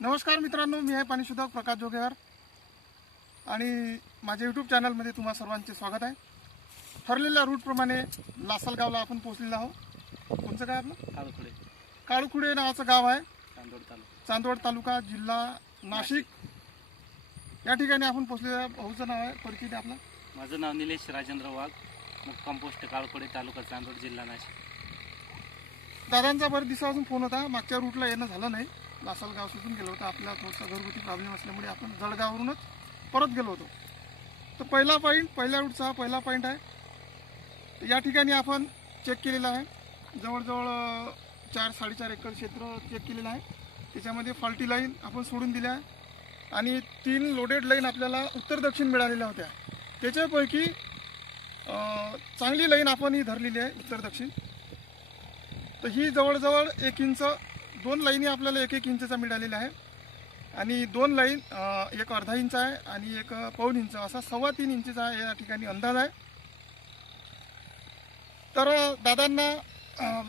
नमस्कार मित्रांनो मी आहे पाणीशोधक प्रकाश जोगेवार. आणि माझ्या यूट्यूब चॅनलमध्ये तुम्हा सर्वांचे स्वागत आहे. ठरलेल्या रूटप्रमाणे लासलगावला आपण पोहोचलेलो आहोत. कोणचं काय आपलं? काळखुडे. काळुखुडे नावाचं गाव आहे. चांदोड तालुका. चांदवड तालुका जिल्हा नाशिक. या ठिकाणी आपण पोहोचलेल्या भाऊचं नाव आहे. परिचित आपलं. माझं नाव निलेश राजेंद्र वाघ. मुक्काम पोस्ट काळखुडे तालुका चांदोड जिल्हा नाशिक. दादांचा बरेच दिवसापासून फोन होता. मागच्या रूटला येणं झालं नाही. लासलगाव सुटून गेलो होतं. आपला थोडासा घरगुती प्रॉब्लेम असल्यामुळे आपण जळगाववरूनच परत गेलो होतो. तर पहिला पॉईंट पहिल्या रूटचा हा पहिला पॉईंट आहे. या ठिकाणी आपण चेक केलेला आहे. जवळजवळ चार साडेचार एकर क्षेत्र चेक केलेलं आहे. त्याच्यामध्ये फॉल्टी लाईन आपण सोडून दिल्या आहे. आणि तीन लोडेड लाईन आपल्याला उत्तर दक्षिण मिळालेल्या होत्या. त्याच्यापैकी चांगली लाईन आपण ही धरलेली आहे उत्तर दक्षिण. तर ही जवळजवळ एक इंच दोन लाईनी आपल्याला एक एक इंचचा मिळालेला आहे. आणि दोन लाईन एक अर्धा इंच आहे आणि एक पाऊन इंच असा सव्वा तीन इंचचा या ठिकाणी अंदाज आहे. तर दादांना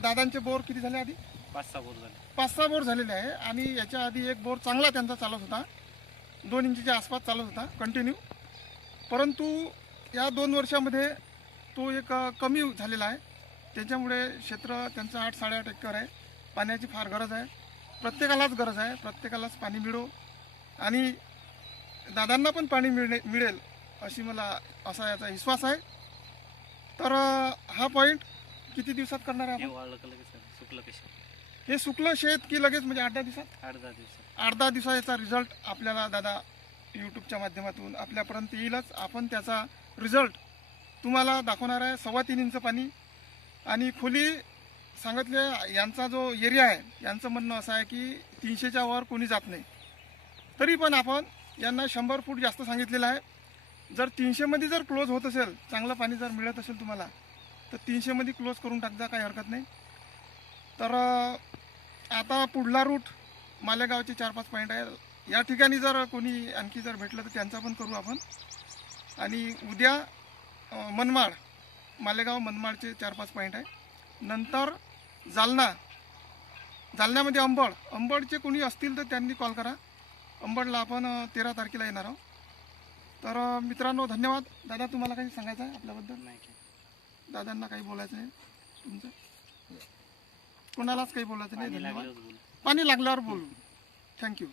दादांचे बोर किती झाले आधी? पाच सहा बोर झाले. पाच सहा बोर झालेले आहे आणि याच्या आधी एक बोर चांगला त्यांचा चालत होता. दोन इंचीच्या आसपास चालत होता कंटिन्यू परंतु या दोन वर्षामध्ये तो एक कमी झालेला आहे. त्याच्यामुळे क्षेत्र त्यांचं आठ साडेआठ एकर आहे. पाण्याची फार गरज आहे. प्रत्येकालाच गरज आहे. प्रत्येकालाच पाणी मिळो. आणि दादांना पण पाणी मिळणे मिळेल अशी मला असा याचा विश्वास आहे. तर हा पॉईंट किती दिवसात करणार आहे हे आपण? हे सुकलं शेत की लगेच म्हणजे आठ दहा दिवसात? आठ दहा दिवसात. आठ दहा दिवसाचा रिझल्ट आपल्याला दादा यूट्यूबच्या माध्यमातून आपल्यापर्यंत येईलच. आपण त्याचा रिझल्ट तुम्हाला दाखवणार आहे. सव्वा तीन इंच पाणी. आणि खोली सांगितले यांचा जो एरिया आहे यांचं म्हणणं असं आहे की तीनशेच्या वर कोणी जात नाही. तरी पण आपण यांना शंभर फूट जास्त सांगितलेलं आहे. जर तीनशेमध्ये जर क्लोज होत असेल चांगलं पाणी जर मिळत असेल तुम्हाला तर तीनशेमध्ये क्लोज करून टाकता काही हरकत नाही. तर आता पुढला रूट मालेगावचे चार पाच पॉईंट आहे. या ठिकाणी जर कोणी आणखी जर भेटलं तर त्यांचा पण करू आपण. आणि उद्या मनमाड मालेगाव मनमाडचे चार पाच पॉईंट आहे. नंतर जालना. जालन्यामध्ये अंबड. अंबडचे कोणी असतील तर त्यांनी कॉल करा. अंबडला आपण तेरा तारखेला येणार आहोत. तर मित्रांनो धन्यवाद. दादा तुम्हाला काही सांगायचं आहे आपल्याबद्दल? नाही दादांना काही बोलायचं आहे? तुमचं? कोणालाच काही बोलायचं नाही. धन्यवाद. पाणी लागल्यावर बोलू. थँक्यू